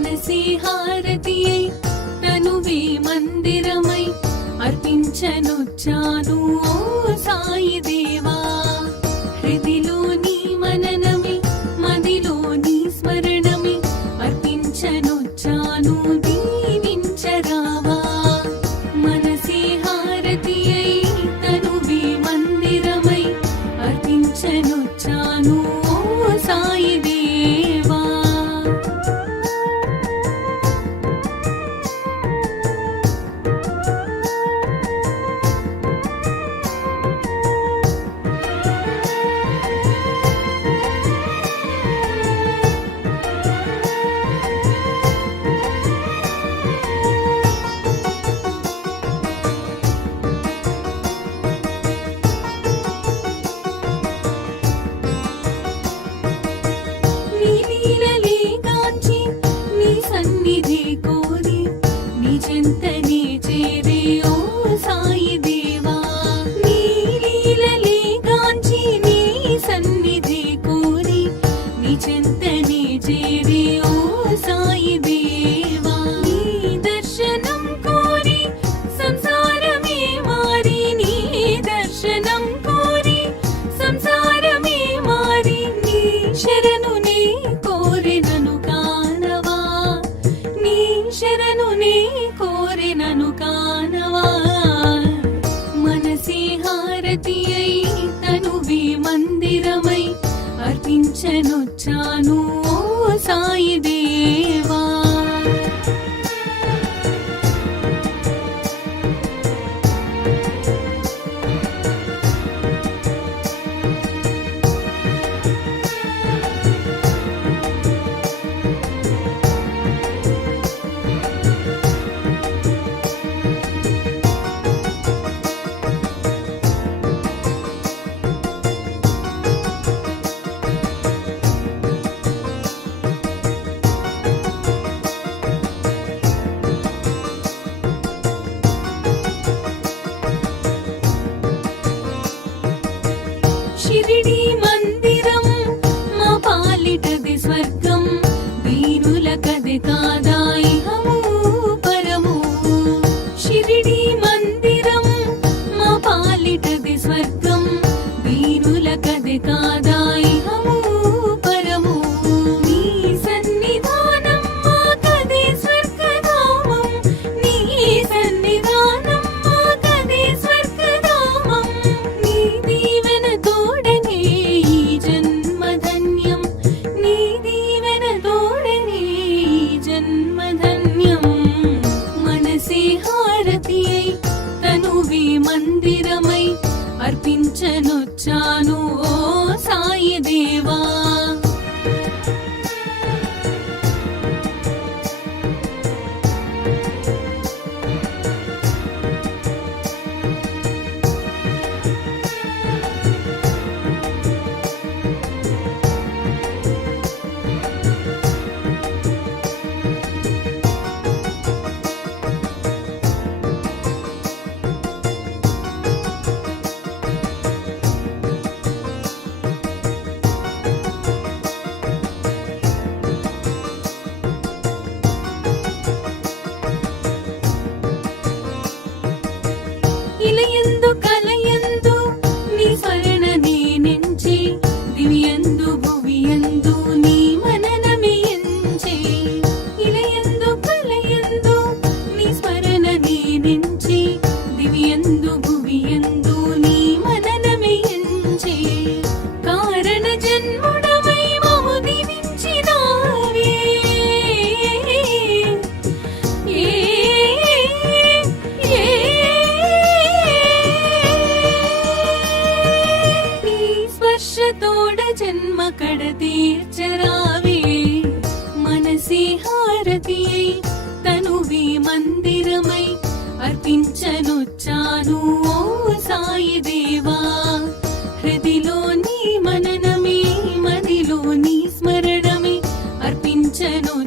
మనసి హారతియై తనువే మందిరమై అర్పించనొచ్చాను ఓ సాయి దేవా. హృదిలోని మననమే మదిలోని స్మరణమే అర్పించనొచ్చాను దీవించరావా. మనసి హారతియై తనువే మందిరమై అర్పించనొచ్చాను ఓ సాయి దేవా. చెంతనే చేరే ఓ సాయి దేవా. నీ లీలలే గాంచి నీ సన్నిధి కోరి నీ చెంతనే చేరే ఓ సాయి దేవా. నీ దర్శనం కోరి సంసారమే మారి నీ దర్శనం కోరి సంసారమే మారి నీ శరణు నే కోరినను కానవా. నీ శరణు నే కోరినను కానవా. మనసి హారతియై తనువే మందిరమై అర్పించనొచ్చాను ఓ సాయి దేవా. షిరిడి మందిరం మా పాలిటది స్వర్గం వీరులకది కాదా ఇహము పరము. షిరిడి మందిరం మా పాలిటది స్వర్గం వీరులకది కాదా ఇహము పరము. నీ సన్నిధానం మాకది స్వర్గధామం. నీ సన్నిధానం మాకది స్వర్గధామం. నీ దీవెన తోడనే ఈ జన్మధన్యం. నీ దీవెన తోడనే ఈ జన్మధన్యం. మనసి హారతియై తనువే మందిరమై అర్పించనొచ్చాను ఓ సాయి దేవా. ఇలయందు కలయందు నీ స్మరణ నేనెంచి దివ్యందు భువియందు నీ మననమే ఎంచి. ఇలయందు కలయందు నీ స్మరణ నేనెంచి దివ్యందు భువియందు నీ మననమే ఎంచి. కారణ జన్ముడవై మము దీవించినావే. తోడ జన్మ కడ తీర్చరావే. మనసి హారతియై తనువే